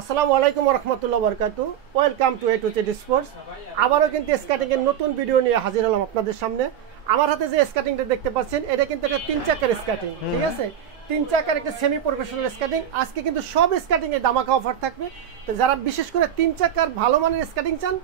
আসসালামু আলাইকুম ওয়া রাহমাতুল্লাহি ওয়া বারাকাতুহু। Welcome to A to Z sports. আবারও কিন্তু স্কেটিং এর নতুন ভিডিও নিয়ে হাজির হলাম আপনাদের সামনে। আমার হাতে যে স্কেটিংটা দেখতে পাচ্ছেন এটা কিন্তু একটা 3 চাকার স্কেটিং, ঠিক আছে? 3 চাকার একটা সেমি প্রফেশনাল স্কেটিং। আজকে কিন্তু সব স্কেটিং এ দামাকা অফার থাকবে। তো যারা বিশেষ করে 3 চাকার ভালো মানের স্কেটিং চান,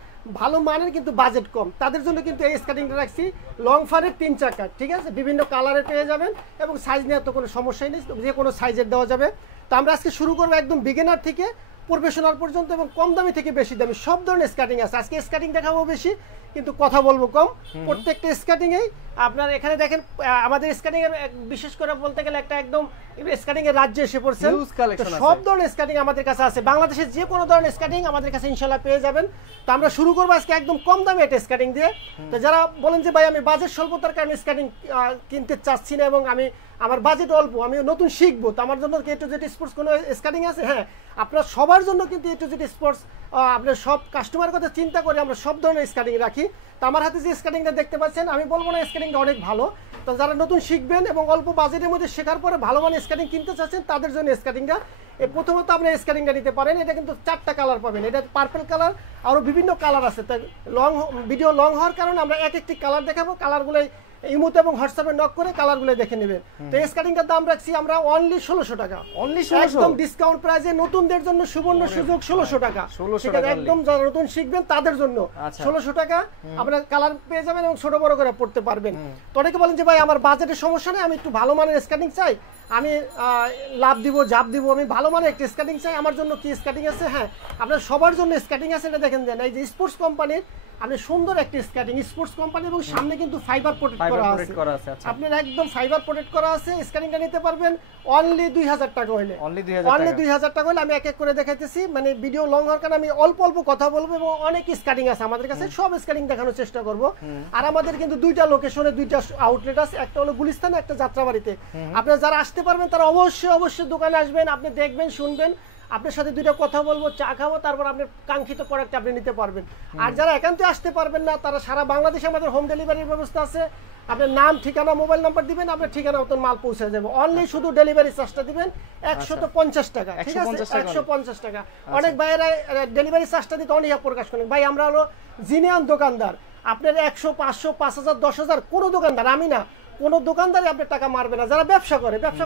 ভালো মানের কিন্তু বাজেট কম, তাদের জন্য কিন্তু এই স্কেটিংটা রাখছি লং ফানের 3 চাকার, ঠিক আছে? বিভিন্ন কালারে পেয়ে যাবেন এবং সাইজ নিয়ে তো কোনো সমস্যাই নেই, যে কোনো সাইজের দেওয়া যাবে। তো আমরা আজকে শুরু করবো একদম বিগিনার থেকে প্রফেশনাল পর্যন্ত এবং কম দামি থেকে বেশি দামি সব ধরনের স্কেটিং আছে। আজকে স্কেটিং দেখাবো বেশি, কিন্তু কথা বলবো কম। প্রত্যেকটা স্কেটিংয়েই আপনার এখানে দেখেন আমাদের স্কেটিং এর বিশেষ করে বলতে গেলে একটা একদম স্কেটিং এর রাজ্যে এসে পড়ছে। সব ধরনের স্কেটিং আমাদের কাছে আছে, বাংলাদেশের যে কোনো ধরনের স্কেটিং আমাদের কাছে ইনশাল্লাহ পেয়ে যাবেন। তো আমরা শুরু করবো আজকে একদম কম দামে একটা স্কেটিং দিয়ে। তো যারা বলেন যে ভাই আমি বাজেট স্বল্পতার কারণে স্কেটিং কিনতে চাচ্ছি না এবং আমার বাজেট অল্প, আমি নতুন শিখবো, তো আমার জন্য A to Z স্পোর্টস কোনো স্কেটিং আছে? হ্যাঁ, আপনার সবার জন্য কিন্তু A to Z স্পোর্টস আপনার সব কাস্টমার কথা চিন্তা করে আমরা সব ধরনের স্কেটিং রাখি। তো আমার হাতে যে স্কেটিংটা দেখতে পাচ্ছেন, আমি বলবো না স্কেটিংটা অনেক ভালো। তো যারা নতুন শিখবেন এবং অল্প বাজেটের মধ্যে শেখার পরে ভালো মানের স্কেটিং কিনতে চাচ্ছেন, তাদের জন্য স্কেটিংটা প্রথমত আপনি স্কেটিংটা নিতে পারেন। এটা কিন্তু 4টা কালার পাবেন, এটা পার্পল কালার, আরও বিভিন্ন কালার আছে। তাই ভিডিও লং হওয়ার কারণে আমরা এক একটি কালার দেখাবো, কালারগুলোই ইমোতে এবং হোয়াটসঅ্যাপে নক করে কালারগুলো দেখে নেবেন। তো এই স্কেটিংটার দাম রাখছি আমরা অনলি 1600 টাকা, একদম ডিসকাউন্ট প্রাইসে। নতুনদের জন্য সুবর্ণ সুযোগ 1600 টাকা, একদম যারা নতুন শিখবেন তাদের জন্য 1600 টাকা আপনারা কালার পেয়ে যাবেন এবং ছোট বড় করে পড়তে পারবেন। তো অনেকে বলেন যে ভাই আমার বাজেটের সমস্যা নেই, আমি একটু ভালো মানের স্কেটিং চাই, আমি লাভ দিব জাপ দিব, আমি ভালো মানের একটা স্কেটিং চাই, আমার জন্য কি স্কেটিং আছে? হ্যাঁ, আপনার সবার জন্য স্কেটিং আছে। এটা দেখেন দেন, এই যে স্পোর্টস কোম্পানির আপনি সুন্দর একটা স্কেটিং, স্পোর্টস কোম্পানি, এবং সামনে কিন্তু ফাইবার প্রোটেক্ট করা আছে। আপনার একদম ফাইবার প্রোটেক্ট করা আছে। স্কেটিংটা নিতে পারবেন অনলি 2000 টাকা হইলে, অনলি 2000 টাকা হইলে। আমি এক এক করে দেখাইতেছি, মানে ভিডিও লং হওয়ার কারণে আমি অল্প অল্প কথা বলবো এবং অনেক স্কেটিং আছে আমাদের কাছে, সব স্কেটিং দেখানোর চেষ্টা করব। আর আমাদের কিন্তু দুইটা লোকেশনে দুইটা আউটলেট আছে, একটা হলো গুলিস্তানে, একটা যাত্রাবাড়িতে। আপনারা যারা আসতে পারবেন তারা অবশ্যই দোকানে আসবেন, আপনি দেখবেন, শুনবেন, আপনার সাথে দুইটা কথা বলবো, চা খাবো, তারপর আপনার কাঙ্ক্ষিত প্রোডাক্ট আপনি নিতে পারবেন। আর যারা একান্তে আসতে পারবেন না, তারা সারা বাংলাদেশে আমাদের হোম ডেলিভারির ব্যবস্থা আছে। আপনার নাম, ঠিকানা, মোবাইল নাম্বার দিবেন, আপনার ঠিকানা মতন মাল পৌঁছে যাবে। অনলি শুধু ডেলিভারি চার্জটা দিবেন 150 টাকা, ঠিক আছে? 150 টাকা। অনেক ভাইয়েরা ডেলিভারি চার্জটা দিতে অনীহা প্রকাশ করেন। ভাই আমরা হলো জিনিয়ান দোকানদার, আপনার 100, 500, 5000, 10000 কোনো দোকানদার, আমি না, কোনো দোকানদারে আপনার টাকা মারবে না। যারা ব্যবসা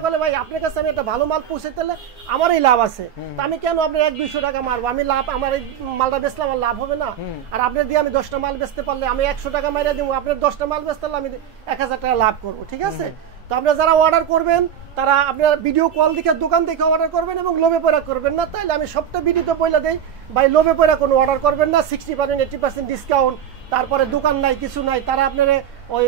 করে ভাই আপনার কাছে আমি একটা ভালো মাল পৌঁছে দিলে আমারই লাভ আছে, তো আমি কেন আপনার 100-200 টাকা মারবো? আমি লাভ, আমার এই মালটা বেচলে আমার লাভ হবে না? আর আপনার দিয়ে আমি 10টা মাল বেচতে পারলে আমি 100 টাকা মাইরা দিব, আপনার 10টা মাল বেচতে পারলে আমি 1000 টাকা লাভ করবো, ঠিক আছে? তো আপনারা যারা অর্ডার করবেন তারা আপনার ভিডিও কল দেখে, দোকান দেখে অর্ডার করবেন এবং লোভে পড়া করবেন না। তাইলে আমি সবটা ভিডিওতে বলে দেই, ভাই লোভে পড়া কোনো অর্ডার করবেন না। 60%, 80% ডিসকাউন্ট, তারপরে দোকান নাই, কিছু নাই, তারা আপনার ওই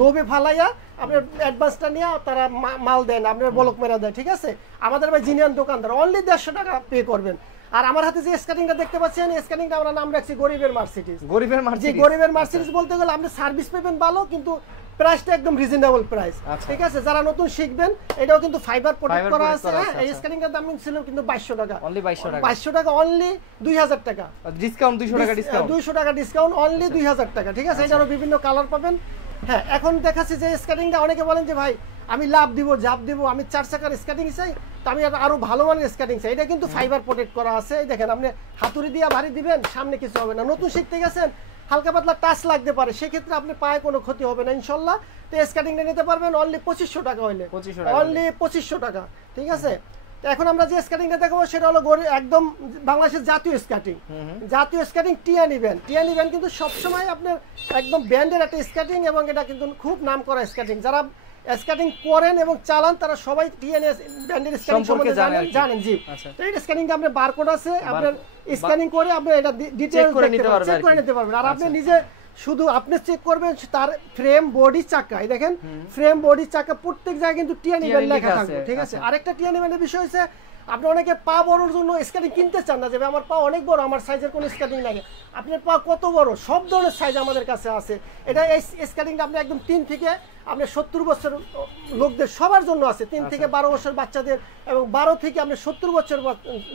লোভে ফালাইয়া আপনার অ্যাডভান্সটা নিয়ে তারা মাল দেন, আপনার বলক মেরা দেয়, ঠিক আছে? আমাদের ভাই জিনিয়ান দোকানদার, অনলি 150 টাকা পে করবেন। আর আমার হাতে যে স্কেটিংটা দেখতে পাচ্ছেন, স্কেটিংটা আমরা নাম রাখছি গরিবের মার্সিডিজ। গরিবের মার্সিডিজ বলতে গেলে আপনি সার্ভিস পাবেন ভালো, কিন্তু প্রাইসটা একদম রিজনেবল প্রাইস, ঠিক আছে? যারা নতুন শিখবেন, এটাও কিন্তু ফাইবার প্রোটেক্ট করা আছে। হ্যাঁ, এই স্কেটিংটার দাম ছিল কিন্তু 2200 টাকা, অনলি 2200 টাকা, অনলি 2000 টাকা ডিসকাউন্ট, 200 টাকা ডিসকাউন্ট, অনলি 2000 টাকা, ঠিক আছে? এটারও বিভিন্ন কালার পাবেন। হ্যাঁ, এখন দেখাচ্ছি যে স্কেটিংটা, অনেকে বলেন যে ভাই আমি লাভ দিব, জাপ দিব, আমি 4 চাকার স্কেটিং চাই, তো আমি আরো ভালো মানের স্কেটিং চাই। এটা কিন্তু ফাইবার প্রোটেক্ট করা আছে। দেখেন, আপনি হাতুড়ি দিয়ে ভারী দিবেন, সামনে কিছু হবে না। নতুন শিখতে গেছেন, হালকা পাতলা টাচ লাগতে পারে, সেক্ষেত্রে আপনি পায়ে কোনো ক্ষতি হবে না ইনশাল্লাহ। তো স্কেটিংটা নিতে পারবেন অনলি 2500 টাকা হইলে, অনলি 2500 টাকা, ঠিক আছে? তো এখন আমরা যে স্কেটিংটা দেখাবো সেটা হলো একদম বাংলাদেশের জাতীয় স্কেটিং। জাতীয় স্কেটিং টিয়া নিবেন কিন্তু সবসময় আপনার একদম ব্র্যান্ডের একটা স্কেটিং, এবং এটা কিন্তু খুব নাম করা স্কেটিং। যারা স্কেটিং করেন এবং চালান তারা সবাই টিএনএস ব্র্যান্ডের স্কেটিং সম্পর্কে জানেন। জি, তো এই স্কেটিংটা আপনার বারকোড আছে, আপনার স্ক্যানিং করে আপনি এটা ডিটেইলস চেক করে নিতে পারবেন। আর আপনি নিজে শুধু আপনি চেক করবেন তার ফ্রেম, বডি, চাকা। এই দেখেন, ফ্রেম, বডি, চাকা প্রত্যেক জায়গায় কিন্তু টিএন ইভেন্ট লেখা থাকবে, ঠিক আছে? আরেকটা টিএন ইভেন্টের বিষয় হচ্ছে, আপনি অনেকে পা বড়র জন্য স্কেটিং কিনতে চান না, যে আমার পা অনেক বড়, আমার সাইজের কোনো স্কেটিং লাগে। আপনার পা কত বড়, সব ধরনের সাইজ আমাদের কাছে আছে। এটা এই স্কেটিংটা আপনি একদম 3 থেকে আপনি 70 বছর লোকদের সবার জন্য আছে, 3 থেকে 12 বছর বাচ্চাদের, এবং 12 থেকে আপনি 70 বছর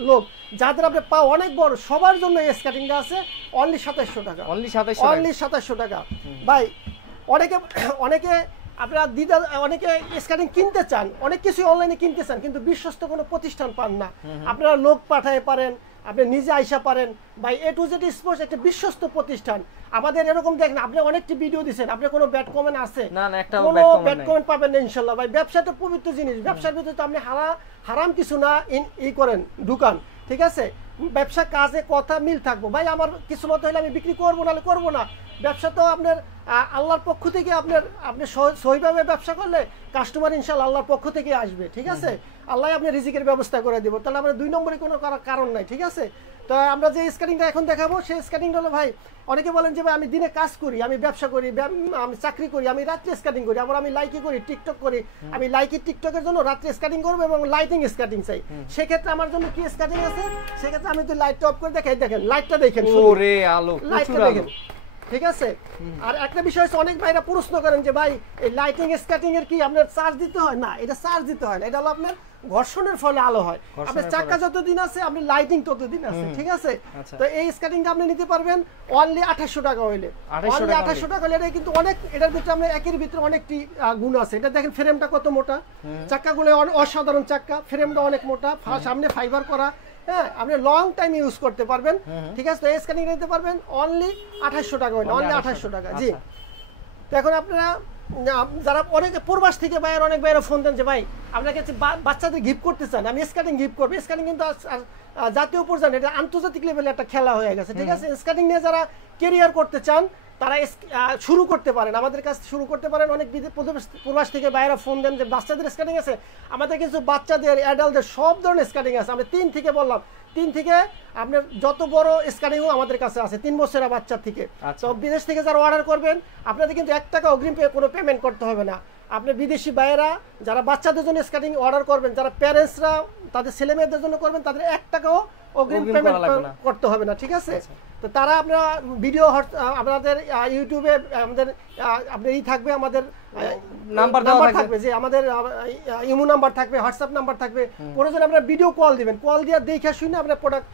লোক যাদের আপনার পা অনেক বড়, সবার জন্য এই স্কেটিংটা আছে। অনলি 2700 টাকা, অনলি 2700 টাকা। ভাই অনেকে আপনারা অনেকে স্কেটিং কিনতে চান, অনেক কিছু অনলাইনে কিনতে চান, কিন্তু বিশ্বস্ত কোনো প্রতিষ্ঠান পান না। আপনারা লোক পাঠাতে পারেন, আপনি নিজে আইসা পারেন ভাই। A to Z স্পোর্টস একটা বিশ্বস্ত প্রতিষ্ঠান। আমাদের এরকম দেখেন, আপনি অনেকটি ভিডিও দিচ্ছেন, আপনি কোনো ব্যাড কমেন্ট আছে? না না, একটা কোনো ব্যাড কমেন্ট পাবেন না ইনশাআল্লাহ ভাই। ব্যবসা তো পবিত্র জিনিস, ব্যবসার ভিতরে তো আপনি হারাম কিছু না করেন ঢুকান, ঠিক আছে? ব্যবসা কাজে কথা মিল থাকবো ভাই। আমার কিছু মতো হলে আমি বিক্রি করবো, নাহলে করবো না। ব্যবসা তো আপনার আল্লাহর পক্ষ থেকে, আপনি সহিভাবে ব্যবসা করলে কাস্টমার ইনশাআল্লাহ আল্লাহর পক্ষ থেকে আসবে, ঠিক আছে? আল্লাহ আপনি রিজিকের ব্যবস্থা করে দিব, তাহলে আমরা 2 নম্বরে কোনো কারণ নাই, ঠিক আছে? তো আমরা যে স্কাটিংটা এখন দেখাবো সেই স্কাটিংটা হলো ভাই, অনেকে বলেন যে ভাই আমি দিনে কাজ করি, আমি ব্যবসা করি, আমি চাকরি করি, আমি রাত্রে স্কাটিং করি, আবার আমি লাইকি করি, টিকটক করি। আমি লাইকি টিকটকের জন্য রাত্রে স্কাটিং করবো এবং লাইটিং স্কাটিং চাই। সেক্ষেত্রে আমার জন্য কি স্কাটিং আছে? সেক্ষেত্রে আমি যদি লাইটটা অফ করে দেখাই, দেখেন লাইটটা দেখেন, ওরে আলো, লাইটটা দেখেন, ঠিক আছে? আর একটা বিষয় হচ্ছে, অনেক ভাইরা প্রশ্ন করেন যে ভাই এই লাইটিং স্কাটিং এর কি আপনার চার্জ দিতে হয়? না, এটা চার্জ দিতে হয় না। এটা হলো আপনার ঘর্ষণের ফলে আলো হয়। আপনার চাকা যতদিন আছে আপনি লাইটিং ততদিন আছে, ঠিক আছে? তো এই স্কাটিংটা আপনি নিতে পারবেন অনলি 2800 টাকা হইলে। অনলি 2800 টাকা হলে এটা কিন্তু অনেক, এটার ভিতরে আমরা একের ভিতরে অনেকটি গুণ আছে। এটা দেখেন ফ্রেমটা কত মোটা, চাকাগুলো অসাধারণ চাকা, ফ্রেমটা অনেক মোটা, সামনে ফাইবার করা, হ্যাঁ, আপনি লং টাইম ইউজ করতে পারবেন, ঠিক আছে? তো এই স্ক্যানিং নিতে পারবেন অনলি 2800 টাকা হইলে, অনলি 2800 টাকা। জি, তো এখন আপনারা যারা অনেকে প্রবাস থেকে বাইরে, অনেক বাইরে ফোন দেন যে ভাই আপনাকে বাচ্চাদের গিফট করতে চান, আমি স্কাটিং গিফট করবো। স্কাটিং কিন্তু জাতীয় পর্যায়ে, এটা আন্তর্জাতিক লেভেলে একটা খেলা হয়ে গেছে, ঠিক আছে? স্কাটিং নিয়ে যারা কেরিয়ার করতে চান তারা শুরু করতে পারেন, আমাদের কাছে শুরু করতে পারেন। অনেক প্রবাস থেকে বাইরে ফোন দেন যে বাচ্চাদের স্কাটিং আছে। আমাদের কিন্তু বাচ্চাদের, অ্যাডাল্টদের সব ধরনের স্কাটিং আছে। আমরা 3 থেকে বললাম, 3 থেকে আপনার যত বড় স্কাটিংও আমাদের কাছে আছে, 3 বছরের বাচ্চা থেকে। তো বিদেশ থেকে যারা অর্ডার করবেন আপনাদের কিন্তু 1 টাকা অগ্রিম কোনো পেমেন্ট করতে হবে না। আপনি বিদেশি ভাইয়েরা যারা বাচ্চাদের জন্য স্কাটিং অর্ডার করবেন, যারা প্যারেন্টসরা তাদের ছেলে মেয়েদের জন্য করবেন, তাদের 1 টাকাও অগ্রিম পেমেন্ট করতে হবে না, ঠিক আছে? তো তারা আপনারা ভিডিও আপনাদের ইউটিউবে আমাদের আপনার থাকবে, আমাদের নাম্বার থাকবে, যে আমাদের ইমো নাম্বার থাকবে, হোয়াটসঅ্যাপ নাম্বার থাকবে। প্রয়োজন আপনারা ভিডিও কল দিবেন, কল দিয়ে দেখে শুনে আপনার প্রোডাক্ট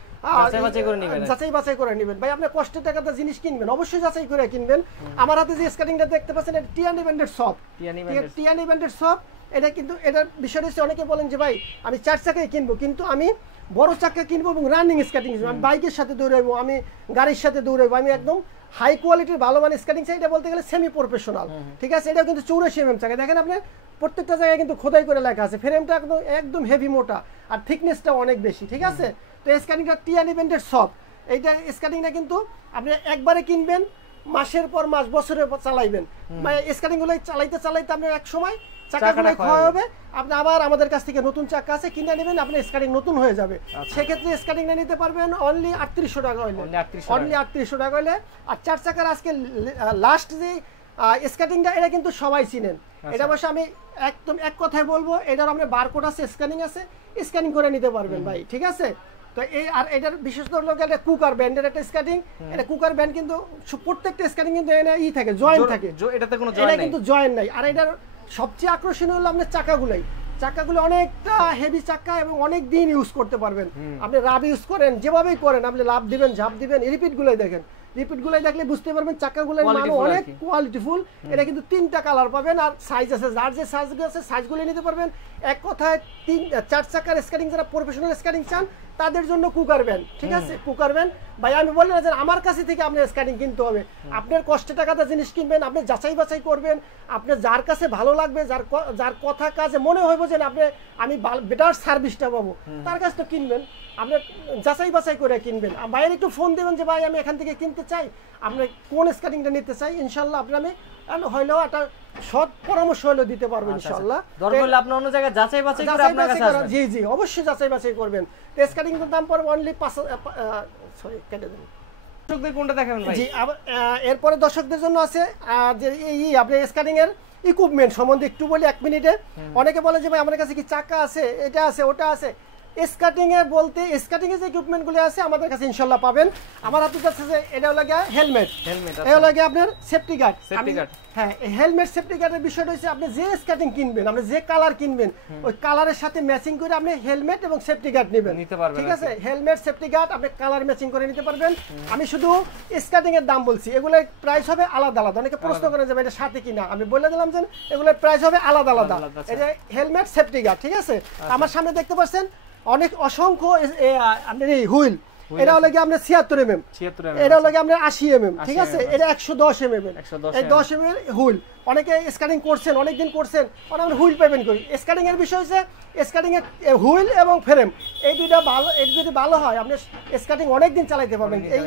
যাচাই বাছাই করে নেবেন। ভাই আপনার কষ্টের টাকাতে জিনিস কিনবেন, অবশ্যই যাচাই করে কিনবেন। আমার হাতে যে স্কাটিংটা দেখতে পাচ্ছেন, এটা টিয়ানি ব্র্যান্ডের সব, টিয়ানি ব্র্যান্ডের সব। এটা কিন্তু এটার বিষয় হচ্ছে, অনেকে বলেন যে ভাই আমি 4 চাকায় কিনবো, কিন্তু আমি বড় চাকা কিনবো এবং রানিং স্কাটিং, আমি বাইকের সাথে দৌড়াইবো, আমি গাড়ির সাথে দৌড়াইবো, আমি একদম হাই কোয়ালিটির ভালো মানের স্কাটিং চাই। এটা বলতে গেলে সেমি প্রফেশনাল, ঠিক আছে? এটা কিন্তু 84 mm চাকা। দেখেন আপনি প্রত্যেকটা জায়গায় কিন্তু খোদাই করে লেখা আছে। ফ্রেমটা একদম হেভি মোটা, আর থিকনেসটা অনেক বেশি, ঠিক আছে? তো এই স্কাটিংটা টিয়ানি ব্র্যান্ডের সব। এইটা স্কাটিংটা কিন্তু আপনি একবারে কিনবেন, মাসের পর মাস, বছরের পর চালাইবেন। মানে স্কাটিংগুলো চালাইতে চালাইতে আপনার এক সময় চাকাগুলো ক্ষয় হবে, আপনি আবার আমাদের কাছ থেকে নতুন চাকা আছে কিনে নেবেন, আপনার স্কাটিং নতুন হয়ে যাবে। সেক্ষেত্রে স্কাটিংটা নিতে পারবেন অনলি 3800 টাকা হইলে, অনলি 3800 টাকা হইলে। আর 4 চাকার আজকে লাস্ট যে স্কাটিংটা, এটা কিন্তু সবাই চিনেন। এটা অবশ্য আমি একদম এক কথায় বলবো, এটার আপনার বারকোড আছে, স্ক্যানিং আছে, স্ক্যানিং করে নিতে পারবেন ভাই, ঠিক আছে? তো এই আর এটার বিশেষ করে এটা কুকার ব্র্যান্ডের একটা স্কাটিং। এটা কুকার ব্র্যান্ড, কিন্তু প্রত্যেকটা স্কাটিং কিন্তু থাকে, জয়েন্ট থাকে, এটাতে কোনো জয়েন্ট নাই, কিন্তু জয়েন্ট নাই। আর এটার সবচেয়ে আকর্ষণীয় হলো আপনার চাকাগুলো অনেকটা হেভি চাকা এবং অনেক দিন ইউজ করতে পারবেন। আপনি রাব ইউজ করেন, যেভাবেই করেন, আপনি লাভ দিবেন, ঝাঁপ দিবেন, রিপিটগুলোই দেখেন, রিপিটগুলোই দেখলে বুঝতে পারবেন চাকাগুলোর মান অনেক কোয়ালিটিফুল। এটা কিন্তু 3টা কালার পাবেন, আর সাইজ আছে, যার যে সাইজগুলো আছে সাইজগুলো নিতে পারবেন। এক কথায় 4 চাকার স্কাটিং যারা প্রফেশনাল স্কাটিং চান তাদের জন্য কুকার ব্যান্ড, ঠিক আছে? কুকার ব্যান্ড ভাই আমি বলি না যে আমার কাছে থেকে আপনার স্কাটিং কিনতে হবে। আপনার কষ্টে টাকাতে জিনিস কিনবেন, আপনি যাচাই বাছাই করবেন, আপনার যার কাছে ভালো লাগবে, যার কথা কাজে মনে হইব যে আমি বেটার সার্ভিসটা পাবো, তার কাছ তো কিনবেন। আপনি যাচাই বাছাই করে কিনবেন। বাইরে একটু ফোন দেবেন যে ভাই আমি এখান থেকে কিনতে চাই, আপনি কোন স্কাটিংটা নিতে চাই, ইনশাল্লাহ আপনি হইলেও একটা সৎ পরামর্শ হলেও দিতে পারবো ইনশাআল্লাহ। দরকার হলে আপনি অন্য জায়গায় যাচাই বাছাই করে আপনার কাছে আসবেন। জি জি, অবশ্যই যাচাই বাছাই করবেন। তো স্কাটিং এর দাম পড়বে অনলি 5 সরি কেটে দেন। দর্শকদের কোনটা দেখাবেন ভাই? জি, এরপরে দর্শকদের জন্য আছে যে আপনি স্কাটিং এর ইকুইপমেন্ট সম্বন্ধে একটু বলি 1 মিনিটে। অনেকে বলে যে ভাই আমার কাছে কি চাকা আছে, এটা আছে, ওটা আছে। স্কাটিং এ বলতে স্কাটিং এর যে ইকুইপমেন্টগুলো আছে আমাদের কাছে ইনশাআল্লাহ পাবেন। আমার হাতে কাছে এটা লাগে হেলমেট, এটা লাগে আপনার সেফটি গার্ড। হ্যাঁ, হেলমেট সেফটি গার্ডের বিষয়টা হচ্ছে আপনি যে স্কাটিং কিনবেন, আপনি যে কালার কিনবেন, ওই কালারের সাথে ম্যাচিং করে আপনি হেলমেট এবং সেফটি গার্ড নেবেন, ঠিক আছে? হেলমেট সেফটি গার্ড আপনি কালার ম্যাচিং করে নিতে পারবেন। আমি শুধু স্কাটিং এর দাম বলছি, এগুলোর প্রাইস হবে আলাদা আলাদা। অনেকে প্রশ্ন করেন যে এটা সাথে কিনা, আমি বলে দিলাম যে এগুলোর প্রাইস হবে আলাদা আলাদা। এই যে হেলমেট সেফটি গার্ড, ঠিক আছে? আমার সামনে দেখতে পাচ্ছেন অনেক অসংখ্য আপনার এই হুইল, এটা হলো কি আপনার 76 mm, এটা হলো কি আপনার 80 mm, ঠিক আছে, এটা 110 mm, এই 10 mm হুইল। অনেকে স্কাটিং করছেন, অনেকদিন করছেন, অনেক হুইল পাবেন কই। স্কাটিং এর বিষয় হচ্ছে স্কাটিং এর হুইল এবং ফ্রেম এই দুইটা ভালো, এই যদি ভালো হয় আপনি স্কাটিং অনেকদিন চালাতে পারবেন। এই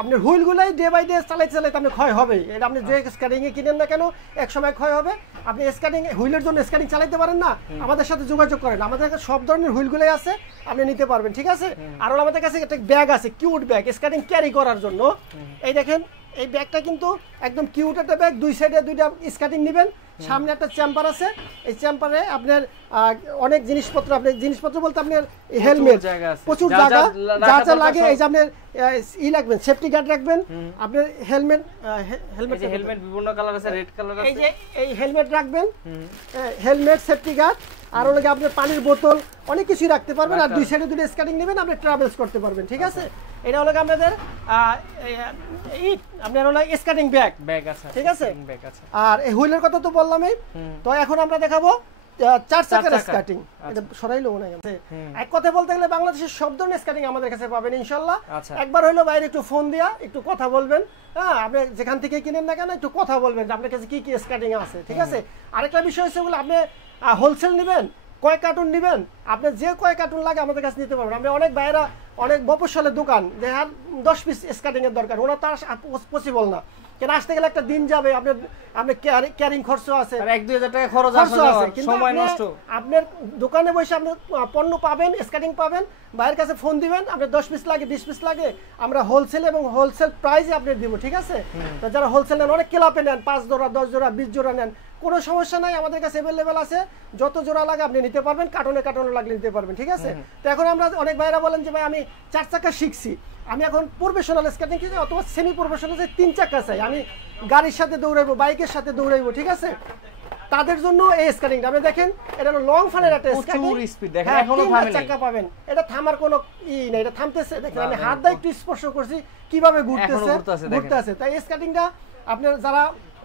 আপনার হুইলগুলাই ডে বাই ডে চালাইতে আপনি ক্ষয় হবে। এটা আপনি যে স্কাটিং এ কিনেন না কেন এক সময় ক্ষয় হবে। আপনি স্কাটিং হুইলের জন্য স্কাটিং চালাতে পারেন না, আমাদের সাথে যোগাযোগ করেন, আমাদের কাছে সব ধরনের হুইলগুলাই আছে, আপনি নিতে পারবেন, ঠিক আছে। আর আমাদের কাছে একটা ব্যাগ আছে, কিউট ব্যাগ, স্কাটিং ক্যারি করার জন্য। এই দেখেন এই ব্যাগটা কিন্তু একদম কিউট একটা ব্যাগ, দুই সাইডে দুইটা স্কাটিং নেবেন, সামনে একটা চেম্বার আছে, এই চেম্বারে আপনার অনেক জিনিসপত্র, আপনার জিনিসপত্র বলতে আপনার হেলমেট, প্রচুর জায়গা যা যা লাগে, এই যে আপনার ই রাখবেন, সেফটি গার্ড রাখবেন, আপনার হেলমেট বিভিন্ন কালার আছে, রেড কালার আছে, এই যে এই হেলমেট রাখবেন, হেলমেট, সেফটি গার্ড, আর ওটাকে আপনার পানির বোতল অনেক কিছুই রাখতে পারবেন। আর দুই সাইডে দুটো স্কাটিং নেবেন, আপনি ট্রাভেলস করতে পারবেন, ঠিক আছে। এটা হলো আপনাদের আপনার হলো স্কাটিং ব্যাগ আছে, ঠিক আছে। আর এই হুইলের কথা তো বললামই, তো এখন আমরা দেখাবো 4 চাকার স্কাটিং। এটা সরাইলো মনে হয়। এক কথা বলতে গেলে বাংলাদেশের সব ধরনের স্কাটিং আমাদের কাছে পাবেন ইনশাআল্লাহ। একবার হলো বাইরে একটু ফোন দিয়া একটু কথা বলবেন, হ্যাঁ, আপনি যেখান থেকে কিনেন না কেন একটু কথা বলবেন যে আপনার কাছে কি কি স্কাটিং আছে, ঠিক আছে। আরেকটা বিষয় হচ্ছে বলে আপনি হোলসেল নেবেন, কয় কার্টুন নেবেন, আপনি যে কয় কার্টুন লাগে আমাদের কাছে নিতে পারবেন। আমরা অনেক বাইরা, অনেক মফস্বলের দোকান যে আর 10 পিস স্কাটিং এর দরকার, ওরা তার পসিবল না, কেন আসতে গেলে একটা দিন যাবে, আপনার ক্যারিং খরচ আছে, 1-2 টাকা খরচ আছে, সময় নষ্ট। আপনার দোকানে বসে আপনি পণ্য পাবেন, স্কাটিং পাবেন, বাইরের কাছে ফোন দিবেন, আপনার 10 পিস লাগে, 20 পিস লাগে, আমরা হোলসেল এবং হোলসেল প্রাইসে আপনাদের দিব, ঠিক আছে। তো যারা হোলসেল নেন, অনেক ক্লাবে নেন, 5 জোড়া 10 জোড়া 20 জোড়া নেন, কোনো সমস্যা নাই, আমাদের কাছে অ্যাভেলেবেল আছে, যত জোড়া লাগে আপনি নিতে পারবেন, কার্টনে লাগলে নিতে পারবেন, ঠিক আছে। তো এখন আমরা অনেক ভাইরা বলেন যে ভাই আমি 4 চাকা শিখছি, আমি এখন প্রফেশনাল স্কেটিং কি অথবা সেমি প্রফেশনাল, যে 3 চাকা চাই, আমি গাড়ির সাথে দৌড়াইবো, বাইকের সাথে দৌড়াইবো, ঠিক আছে। তাদের জন্য এই স্কেটিংটা আপনি দেখেন, এটা হলো লং ফানের একটা স্কেটিং, প্রচুর স্পিড দেখেন, এখনো থামে না, চাকা পাবেন, এটা থামার কোনো না, এটা থামতেছে, দেখেন আমি হাত দিয়ে একটু স্পর্শ করছি কিভাবে ঘুরতেছে। তাই এই স্কেটিংটা আপনার যারা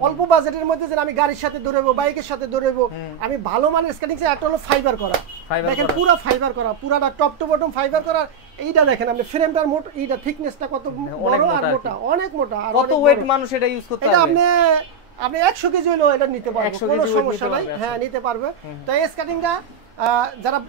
অল্প বাজেটের মধ্যে, যে আমি গাড়ির সাথে দৌড়াবো, বাইকের সাথে দৌড়াবো, আমি ভালো মানের স্কেটিং চাই, একটা হলো ফাইবার করা, দেখেন পুরো ফাইবার করা, পুরাটা টপ টু বটম ফাইবার করা। এইটা দেখেন আপনি ফ্রেমটার মোটা, এইটা থিকনেসটা কত বড় আর মোটা, অনেক মোটা, আর কত ওয়েট মানুষ এটা ইউজ করতে পারবে। এটা আপনি 100 কেজি হইলো এটা নিতে পারবে, কোনো সমস্যা নাই, হ্যাঁ নিতে পারবে। তো এই স্কেটিংটা যারা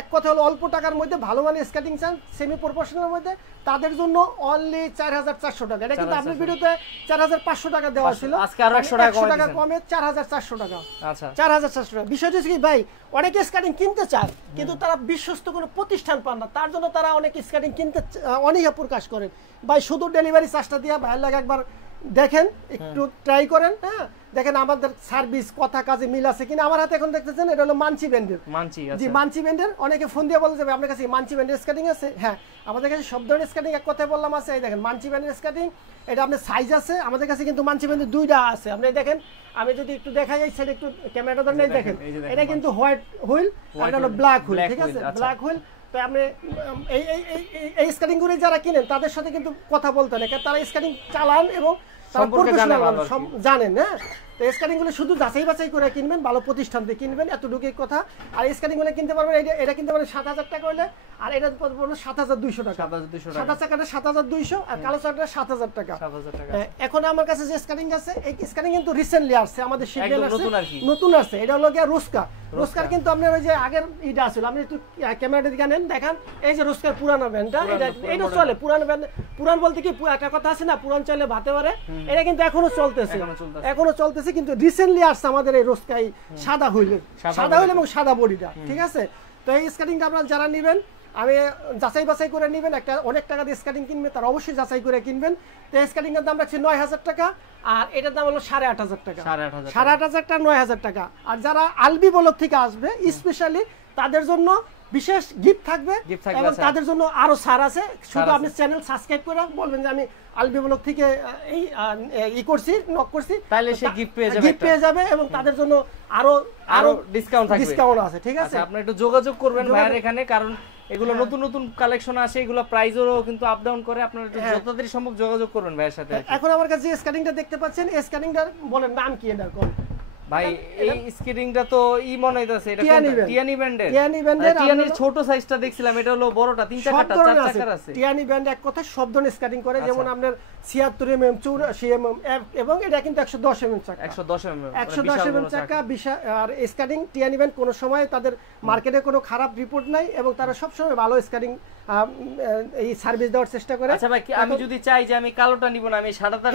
এক কথা হলো অল্প টাকার মধ্যে ভালো মানের স্কেটিং চান সেমি প্রফেশনালের মধ্যে, তাদের জন্য অনলি 4400 টাকা। এটা কিন্তু আপনার ভিডিওতে 4500 টাকা দেওয়া ছিল, আজকে আরো 100 টাকা কমে 4400 টাকা। আচ্ছা 4400 টাকা। বিষয়টা হচ্ছে কি ভাই, অনেকে স্কেটিং কিনতে চায় কিন্তু তারা বিশ্বস্ত কোনো প্রতিষ্ঠান পান না, তার জন্য তারা অনেক স্কেটিং কিনতে অনীহা প্রকাশ করেন। ভাই শুধু ডেলিভারি চার্জটা দিয়ে ভাইয়ের লাগে একবার দেখেন, একটু ট্রাই করেন, হ্যাঁ দেখেন আমাদের সার্ভিস কথা কাজে মিল আছে কিনা। আমার হাতে এখন দেখতেছেন এটা হলো মানচি ব্যান্ডের, জি মানচি ব্যান্ডের। অনেকে ফোন দিয়ে বলে যাবে আপনার কাছে মানচি ব্যান্ডের স্কেটিং আছে, হ্যাঁ আমাদের কাছে সব ধরনের স্কেটিং এক কথায় বললাম আছে। এই দেখেন মানচি ব্যান্ডের স্কেটিং, এটা আপনার সাইজ আছে আমাদের কাছে, কিন্তু মানচি ব্যান্ডের 2টা আছে। আপনি দেখেন, আমি যদি একটু দেখাই এই সাইড একটু ক্যামেরাটা ধরে নেই, দেখেন এটা কিন্তু হোয়াইট হুইল আর এটা হলো ব্ল্যাক হুইল, ঠিক আছে, ব্ল্যাক হুইল। তো আপনি এই স্কেটিং গুলো যারা কিনেন তাদের সাথে কিন্তু কথা বলতে না, তারা স্কেটিং চালান এবং জানেন, হ্যাঁ। তো স্কেটিং গুলো শুধু যাচাই বাছাই করে কিনবেন, ভালো প্রতিষ্ঠান থেকে কিনবেন, এতটুকুই কথা। আর স্কেটিং গুলো কিনতে পারবেন, এটা কিনতে পারবেন 7000 টাকা হলে, আর এটা পড়বে 7200 টাকা। সাদা চাকাটা 7200 আর কালো চাকাটা 7000 টাকা। এখন আমার কাছে যে স্কেটিং আছে, এই স্কেটিং কিন্তু রিসেন্টলি আসছে, আমাদের শিপমেন্ট আসছে, নতুন আসছে। এটা হলো গিয়া রোস্কার কিন্তু আপনার ওই যে আগের ইটা ছিল, আপনি একটু ক্যামেরাটা দিকে নেন, দেখেন এই যে রোস্কার পুরানো ব্যান্ডটা, এটা চলে পুরানো ব্যান্ড। পুরান বলতে কি একটা কথা আছে না, পুরান চলে ভাতে পারে, এটা কিন্তু এখনো চলতেছে, কিন্তু রিসেন্টলি আসছে আমাদের এই রোস্কাই সাদা হুইল এবং সাদা বডিটা, ঠিক আছে। তো এই স্কেটিংটা আপনারা যারা নেবেন, আমি যাচাই বাছাই করে নেবেন, একটা অনেক টাকা দিয়ে স্কেটিং কিনবে তারা অবশ্যই যাচাই করে কিনবেন। তো স্কেটিং এর দাম রাখছি 9000 টাকা, আর এটার দাম হলো 8500 টাকা, 8500 টাকা 9000 টাকা। আর যারা আলবি ব্লগ থেকে আসবে স্পেশালি তাদের জন্য বিশেষ গিফট থাকবে, এবং তাদের জন্য আরো ছাড় আছে। শুধু আপনি চ্যানেল সাবস্ক্রাইব করে বলবেন যে আমি আলবি ব্লগ থেকে এই করছি, নক করছি, তাহলে সে গিফট পেয়ে যাবে, এবং তাদের জন্য আরো ডিসকাউন্ট আছে, ঠিক আছে। আপনারা একটু যোগাযোগ করবেন ভাইয়ের এখানে, কারণ এগুলো নতুন নতুন কালেকশন আসে, এগুলো প্রাইসও কিন্তু আপ ডাউন করে, আপনারা যত তাড়াতাড়ি সম্ভব যোগাযোগ করবেন ভাইয়ের সাথে। এখন আমার কাছে যে স্কেটিংটা দেখতে পাচ্ছেন, এই স্কেটিংটার বলেন নাম কি, এটা কোন ভাই এই স্কেটিংটা তো ই মনে হইতাছে এটা টিয়ানি ব্যান্ডের টিয়ানির ছোট সাইজটা দেখছিলাম, এটা হলো বড়টা 3 চাকাটা 4 চাকার আছে। টিয়ানি ব্যান্ড এক কথা সব ধরনের স্কেটিং করে, যেমন আপনার 76 mm 84 mm এবং এটা কিন্তু 110 mm চাকা, 110 mm চাকা বিশাল। আর স্কেটিং টিয়ানি ব্যান্ড কোনো সময় তাদের মার্কেটে কোনো খারাপ রিপোর্ট নাই এবং তারা সব সময় ভালো স্কেটিং এই সার্ভিস দেওয়ার চেষ্টা করে। আচ্ছা ভাই, আমি যদি চাই যে আমি কালোটা নিব না, আমি সাদাটা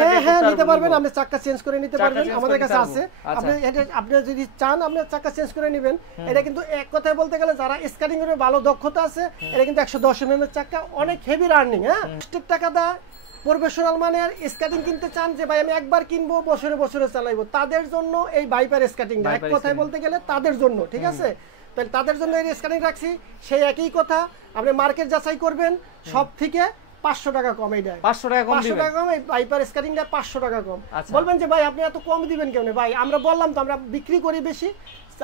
নিতে পারবেন, আপনি চাকা চেঞ্জ করে নিতে পারবেন, আমাদের কাছে আছে। আপনি যদি চান আপনি চাকা চেঞ্জ করে নেবেন। এটা কিন্তু এক কথায় বলতে গেলে যারা স্কেটিং এর ভালো দক্ষতা আছে, এটা কিন্তু 110 mm এর চাকা, অনেক হেভি রানিং। হ্যাঁ, টাকা দা প্রফেশনাল মানের স্কেটিং কিনতে চান যে ভাই আমি একবার কিনবো বছরে বছরে চালাইবো, তাদের জন্য এই ভাইপার স্কেটিংটা এক কথায় বলতে গেলে তাদের জন্য, ঠিক আছে? তাহলে তাদের জন্য এই স্কেটিং রাখছি। সেই একই কথা, আপনি মার্কেট যাচাই করবেন, সব থেকে 500 টাকা কম। এই 500 টাকা কম, এই ভাইপার স্কেটিংটা 500 টাকা কম। বলবেন যে ভাই আপনি এত কম দিবেন কেন? ভাই আমরা বললাম তো আমরা বিক্রি করি বেশি,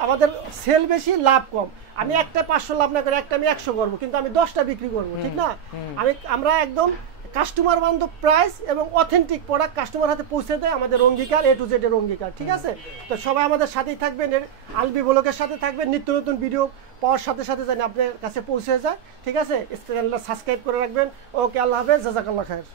আমাদের সেল বেশি, লাভ কম। আমি একটা 500 লাভ না করে একটা আমি 100 করবো, কিন্তু আমি 10টা বিক্রি করবো, ঠিক না? আমরা একদম কাস্টমার বান্ধব প্রাইস এবং অথেন্টিক প্রোডাক্ট কাস্টমার হাতে পৌঁছে দেয়, আমাদের অঙ্গীকার, A to Z এর অঙ্গীকার, ঠিক আছে? তো সবাই আমাদের সাথেই থাকবেন, আলবি ব্লগের সাথে থাকবেন, নিত্য নতুন ভিডিও পাওয়ার সাথে সাথে যেন আপনার কাছে পৌঁছে যায়, ঠিক আছে? চ্যানেলটা সাবস্ক্রাইব করে রাখবেন। ওকে, আল্লাহ হাফেজ, জাযাকাল্লাহ খায়ের।